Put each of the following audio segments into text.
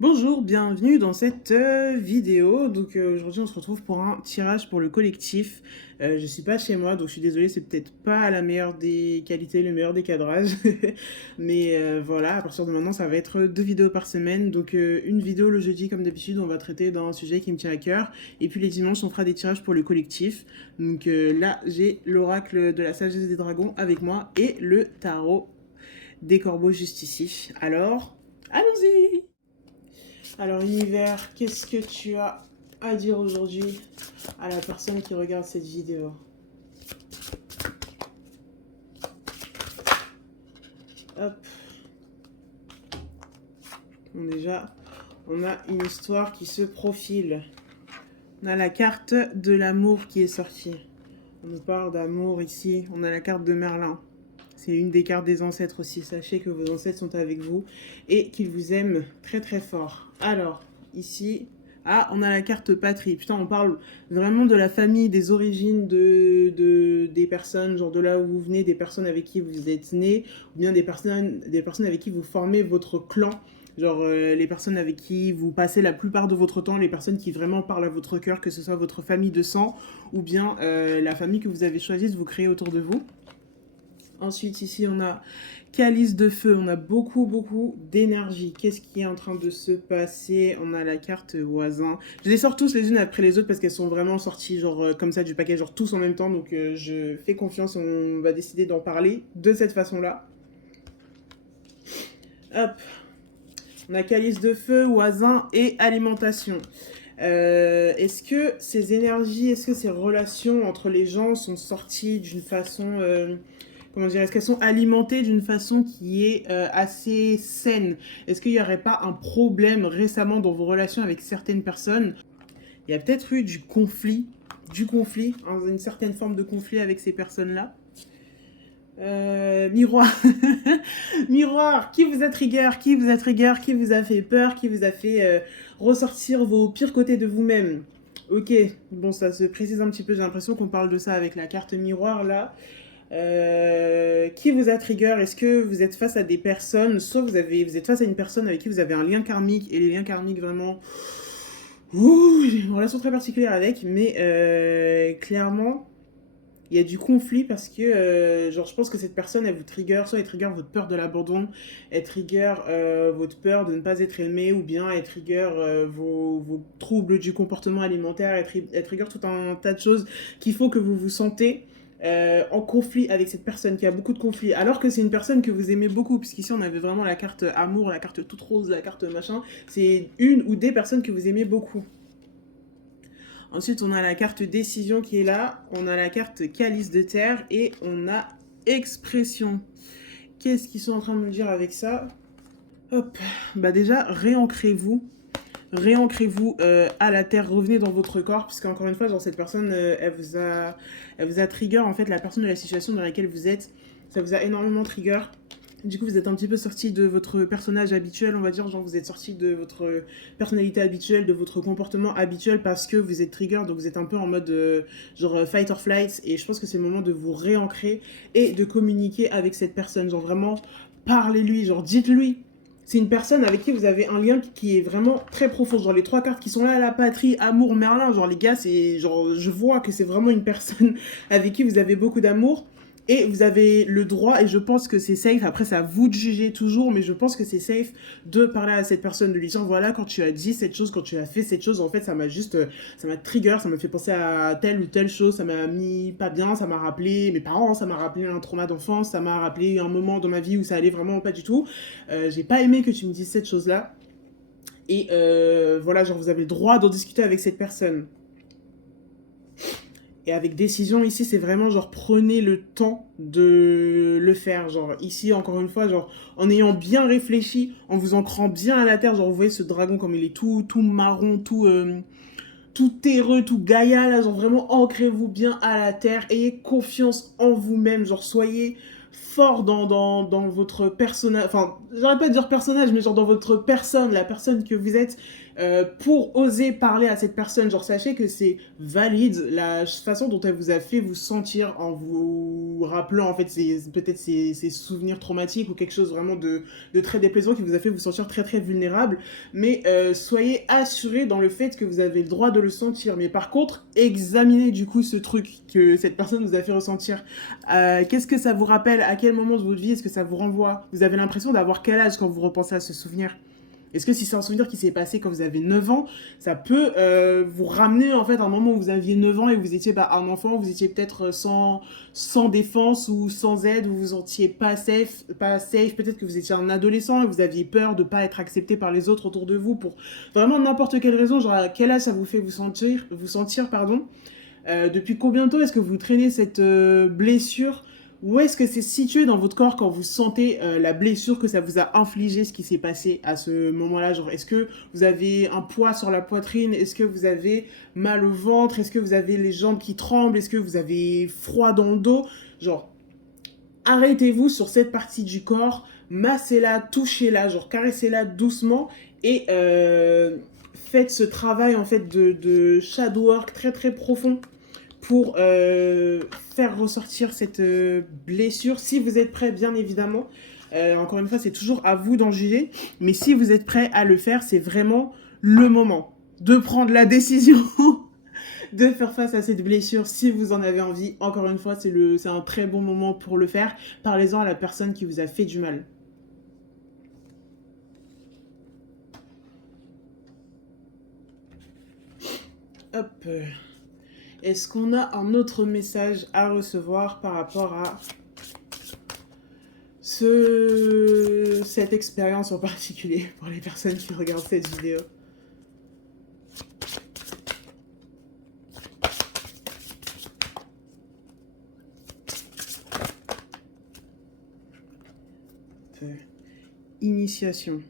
Bonjour, bienvenue dans cette vidéo. Aujourd'hui on se retrouve pour un tirage pour le collectif. Je suis pas chez moi donc je suis désolée, c'est peut-être pas la meilleure des qualités, le meilleur des cadrages. Mais voilà, à partir de maintenant ça va être 2 vidéos par semaine. Une vidéo le jeudi comme d'habitude, on va traiter d'un sujet qui me tient à cœur. Et puis les dimanches on fera des tirages pour le collectif. Là j'ai l'oracle de la sagesse des dragons avec moi et le tarot des corbeaux juste ici. Alors, allons-y! Alors, univers, qu'est-ce que tu as à dire aujourd'hui à la personne qui regarde cette vidéo? Hop. Déjà, on a une histoire qui se profile. On a la carte de l'amour qui est sortie. On nous parle d'amour ici. On a la carte de Merlin. C'est une des cartes des ancêtres aussi. Sachez que vos ancêtres sont avec vous et qu'ils vous aiment très très fort. Alors, ici, ah, on a la carte patrie. Putain, on parle vraiment de la famille, des origines des personnes, genre de là où vous venez, des personnes avec qui vous êtes nés, ou bien des personnes avec qui vous formez votre clan. Genre les personnes avec qui vous passez la plupart de votre temps, les personnes qui vraiment parlent à votre cœur, que ce soit votre famille de sang, ou bien la famille que vous avez choisi de vous créer autour de vous. Ensuite, ici, on a calice de feu. On a beaucoup d'énergie. Qu'est-ce qui est en train de se passer? On a la carte voisin. Je les sors tous les unes après les autres parce qu'elles sont vraiment sorties genre comme ça du paquet, genre tous en même temps. Je fais confiance. On va décider d'en parler de cette façon-là. Hop. On a calice de feu, voisin et alimentation. Est-ce que ces énergies, est-ce que ces relations entre les gens sont sorties d'une façon... comment dire, est-ce qu'elles sont alimentées d'une façon qui est assez saine? Est-ce qu'il n'y aurait pas un problème récemment dans vos relations avec certaines personnes? Il y a peut-être eu du conflit, hein, une certaine forme de conflit avec ces personnes-là. Miroir. Miroir, qui vous a trigger, qui vous a trigger, qui vous a fait peur, qui vous a fait ressortir vos pires côtés de vous-même. Ok, bon, ça se précise un petit peu, j'ai l'impression qu'on parle de ça avec la carte miroir là. Qui vous a trigger? Est-ce que vous êtes face à des personnes, soit vous êtes face à une personne avec qui vous avez un lien karmique, et les liens karmiques vraiment... Ouh, j'ai une relation très particulière avec, mais clairement, il y a du conflit parce que, genre, je pense que cette personne, elle vous trigger, soit elle trigger votre peur de l'abandon, elle trigger votre peur de ne pas être aimé, ou bien elle trigger vos troubles du comportement alimentaire, elle trigger tout un tas de choses qui font que vous vous sentez en conflit avec cette personne, qui a beaucoup de conflits, alors que c'est une personne que vous aimez beaucoup, puisqu'ici on avait vraiment la carte amour, la carte toute rose, la carte machin, c'est une ou des personnes que vous aimez beaucoup. Ensuite, on a la carte décision qui est là, on a la carte calice de terre et on a expression. Qu'est-ce qu'ils sont en train de nous dire avec ça? Hop, bah déjà, réancrez-vous. Réancrez-vous à la terre, revenez dans votre corps, puisqu'encore une fois, genre cette personne, elle vous a trigger, en fait, la personne de la situation dans laquelle vous êtes, ça vous a énormément trigger. Du coup, vous êtes un petit peu sorti de votre personnage habituel, on va dire, genre vous êtes sorti de votre personnalité habituelle, de votre comportement habituel parce que vous êtes trigger, donc vous êtes un peu en mode fight or flight, et je pense que c'est le moment de vous réancrer et de communiquer avec cette personne, genre vraiment parlez-lui, genre dites-lui. C'est une personne avec qui vous avez un lien qui est vraiment très profond. Genre les 3 cartes qui sont là, la patrie, amour, Merlin. Genre les gars, c'est genre je vois que c'est vraiment une personne avec qui vous avez beaucoup d'amour. Et vous avez le droit, et je pense que c'est safe, après c'est à vous de juger toujours, mais je pense que c'est safe de parler à cette personne, de lui dire voilà, quand tu as dit cette chose, quand tu as fait cette chose, en fait ça m'a juste, ça m'a trigger, ça m'a fait penser à telle ou telle chose, ça m'a mis pas bien, ça m'a rappelé mes parents, ça m'a rappelé un trauma d'enfance, ça m'a rappelé un moment dans ma vie où ça allait vraiment pas du tout. J'ai pas aimé que tu me dises cette chose-là. Et voilà, genre vous avez le droit d'en discuter avec cette personne. Et avec décision, ici, c'est vraiment genre prenez le temps de le faire. Genre ici, encore une fois, genre en ayant bien réfléchi, en vous ancrant bien à la terre. Genre vous voyez ce dragon comme il est tout marron, tout terreux, tout gaïa, là. Genre vraiment ancrez-vous bien à la terre. Ayez confiance en vous-même. Genre soyez fort dans votre personnage, enfin, j'arrête pas de dire personnage, mais genre dans votre personne, la personne que vous êtes, pour oser parler à cette personne. Genre, sachez que c'est valide la façon dont elle vous a fait vous sentir en vous rappelant, en fait, peut-être ces souvenirs traumatiques ou quelque chose vraiment de très déplaisant qui vous a fait vous sentir très très vulnérable. Mais soyez assurés dans le fait que vous avez le droit de le sentir. Mais par contre, examinez du coup ce truc que cette personne vous a fait ressentir. Qu'est-ce que ça vous rappelle? À quel moment de votre vie est-ce que ça vous renvoie? Vous avez l'impression d'avoir quel âge quand vous repensez à ce souvenir? Est-ce que si c'est un souvenir qui s'est passé quand vous avez 9 ans, ça peut vous ramener en fait à un moment où vous aviez 9 ans et vous étiez un enfant, vous étiez peut-être sans défense ou sans aide, où vous vous sentiez pas safe, peut-être que vous étiez un adolescent et vous aviez peur de pas être accepté par les autres autour de vous pour vraiment n'importe quelle raison, genre à quel âge ça vous fait vous sentir, pardon. Depuis combien de temps est-ce que vous traînez cette blessure? Où est-ce que c'est situé dans votre corps quand vous sentez la blessure que ça vous a infligé, ce qui s'est passé à ce moment-là? Genre, est-ce que vous avez un poids sur la poitrine? Est-ce que vous avez mal au ventre? Est-ce que vous avez les jambes qui tremblent? Est-ce que vous avez froid dans le dos? Genre, arrêtez-vous sur cette partie du corps, massez-la, touchez-la, genre caressez-la doucement et faites ce travail en fait de shadow work très très profond pour faire ressortir cette blessure. Si vous êtes prêt, bien évidemment. Encore une fois, c'est toujours à vous d'en juger. Mais si vous êtes prêt à le faire, c'est vraiment le moment de prendre la décision de faire face à cette blessure. Si vous en avez envie, encore une fois, c'est un très bon moment pour le faire. Parlez-en à la personne qui vous a fait du mal. Hop. Est-ce qu'on a un autre message à recevoir par rapport à cette expérience en particulier pour les personnes qui regardent cette vidéo? Initiation.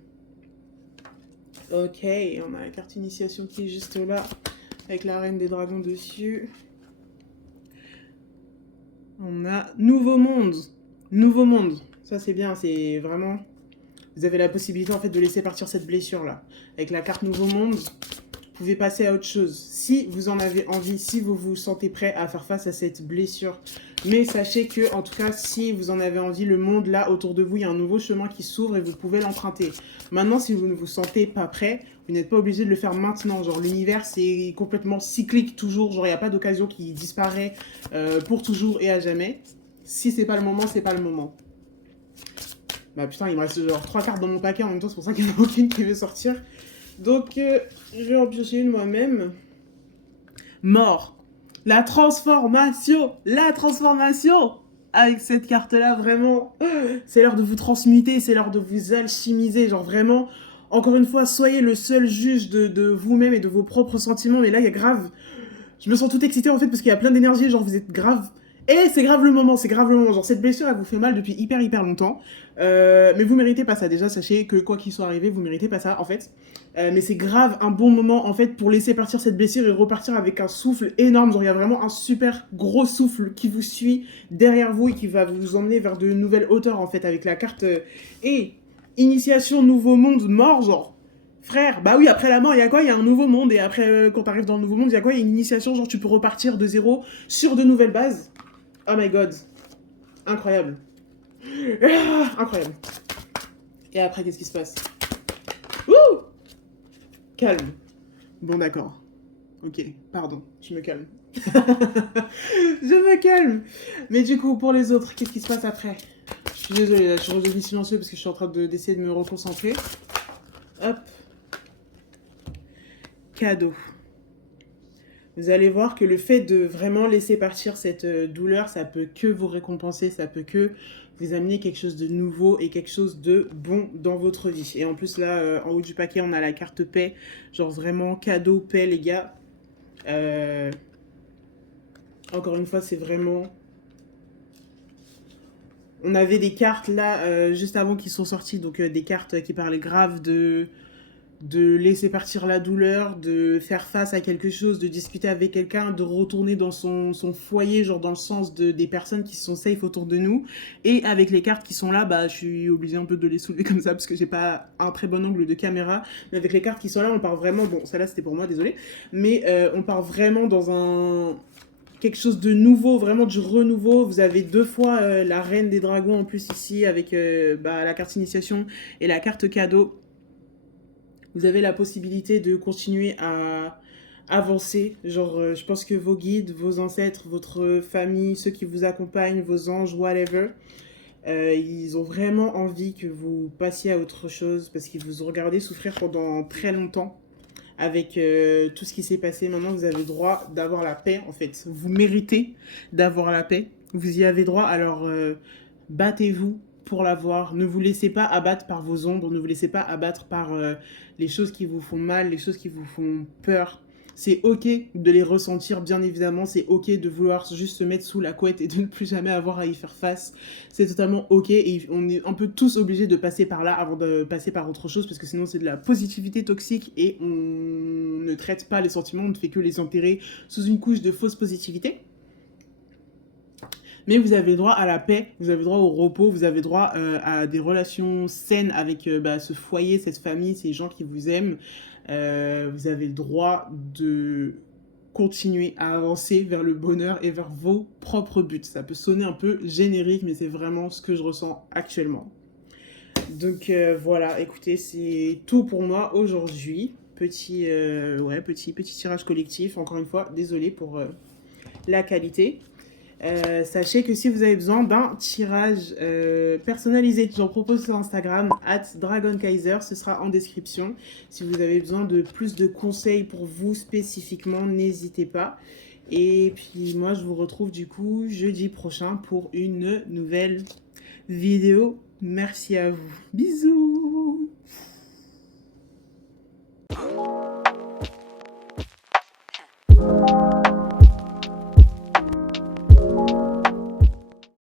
Ok, on a la carte initiation qui est juste là, avec la reine des dragons dessus. On a nouveau monde. Nouveau monde. Ça c'est bien, c'est vraiment... Vous avez la possibilité en fait de laisser partir cette blessure là. Avec la carte nouveau monde, vous pouvez passer à autre chose. Si vous en avez envie, si vous vous sentez prêt à faire face à cette blessure. Mais sachez que, en tout cas, si vous en avez envie, le monde là autour de vous, il y a un nouveau chemin qui s'ouvre et vous pouvez l'emprunter. Maintenant, si vous ne vous sentez pas prêt, vous n'êtes pas obligé de le faire maintenant. Genre, l'univers, c'est complètement cyclique toujours. Genre, il n'y a pas d'occasion qui disparaît pour toujours et à jamais. Si c'est pas le moment, c'est pas le moment. Bah putain, il me reste genre 3 cartes dans mon paquet en même temps, c'est pour ça qu'il n'y en a aucune qui veut sortir. Donc, je vais en piocher une moi-même. Mort. La transformation. La transformation. Avec cette carte-là, vraiment, c'est l'heure de vous transmuter, c'est l'heure de vous alchimiser. Genre vraiment, encore une fois, soyez le seul juge de vous-même et de vos propres sentiments. Mais là, il y a grave... Je me sens tout excitée en fait parce qu'il y a plein d'énergie, genre vous êtes grave... Et c'est grave le moment, c'est grave le moment. Genre cette blessure, elle vous fait mal depuis hyper hyper longtemps. Mais vous méritez pas ça. Déjà, sachez que quoi qu'il soit arrivé, vous méritez pas ça en fait. Mais c'est grave un bon moment en fait pour laisser partir cette blessure et repartir avec un souffle énorme. Genre il y a vraiment un super gros souffle qui vous suit derrière vous et qui va vous emmener vers de nouvelles hauteurs en fait avec la carte et initiation nouveau monde mort genre. Frère, bah oui, après la mort, il y a quoi? Il y a un nouveau monde. Et après, quand t'arrives dans le nouveau monde, il y a quoi? Il y a une initiation, genre tu peux repartir de zéro sur de nouvelles bases. Oh my god. Incroyable. Ah, incroyable. Et après, qu'est-ce qui se passe? Ouh! Calme. Bon, d'accord. Ok, pardon, je me calme. Je me calme. Mais du coup, pour les autres, qu'est-ce qui se passe après? Je suis désolée, là, je suis redevenue silencieux parce que je suis en train d'essayer de me reconcentrer. Hop. Cadeau. Vous allez voir que le fait de vraiment laisser partir cette douleur, ça peut que vous récompenser, ça peut que vous amener quelque chose de nouveau et quelque chose de bon dans votre vie. Et en plus là, en haut du paquet, on a la carte paix. Genre vraiment cadeau, paix les gars. Encore une fois, c'est vraiment... On avait des cartes là, juste avant qu'ils sont sortis, donc des cartes qui parlaient grave de de laisser partir la douleur, de faire face à quelque chose, de discuter avec quelqu'un, de retourner dans son foyer, genre dans le sens des personnes qui sont safe autour de nous. Et avec les cartes qui sont là, bah, je suis obligée un peu de les soulever comme ça parce que j'ai pas un très bon angle de caméra. Mais avec les cartes qui sont là, on part vraiment, bon, celle-là c'était pour moi, désolé, mais on part vraiment dans quelque chose de nouveau, vraiment du renouveau. Vous avez deux fois la reine des dragons en plus ici avec bah, la carte initiation et la carte cadeau. Vous avez la possibilité de continuer à avancer. Genre, je pense que vos guides, vos ancêtres, votre famille, ceux qui vous accompagnent, vos anges, whatever, ils ont vraiment envie que vous passiez à autre chose parce qu'ils vous ont regardé souffrir pendant très longtemps avec tout ce qui s'est passé. Maintenant, vous avez le droit d'avoir la paix, en fait. Vous méritez d'avoir la paix. Vous y avez droit, alors battez-vous pour l'avoir. Ne vous laissez pas abattre par vos ombres, ne vous laissez pas abattre par les choses qui vous font mal, les choses qui vous font peur. C'est ok de les ressentir, bien évidemment. C'est ok de vouloir juste se mettre sous la couette et de ne plus jamais avoir à y faire face. C'est totalement ok. Et on est un peu tous obligés de passer par là avant de passer par autre chose parce que sinon c'est de la positivité toxique et on ne traite pas les sentiments, on ne fait que les enterrer sous une couche de fausse positivité. Mais vous avez droit à la paix, vous avez droit au repos, vous avez droit à des relations saines avec bah, ce foyer, cette famille, ces gens qui vous aiment. Vous avez le droit de continuer à avancer vers le bonheur et vers vos propres buts. Ça peut sonner un peu générique, mais c'est vraiment ce que je ressens actuellement. Donc voilà, écoutez, c'est tout pour moi aujourd'hui. Petit tirage collectif. Encore une fois, désolé pour la qualité. Sachez que si vous avez besoin d'un tirage personnalisé, j'en propose sur Instagram, @DragonKaiser, ce sera en description. Si vous avez besoin de plus de conseils pour vous spécifiquement, n'hésitez pas. Et puis moi, je vous retrouve du coup jeudi prochain pour une nouvelle vidéo. Merci à vous. Bisous!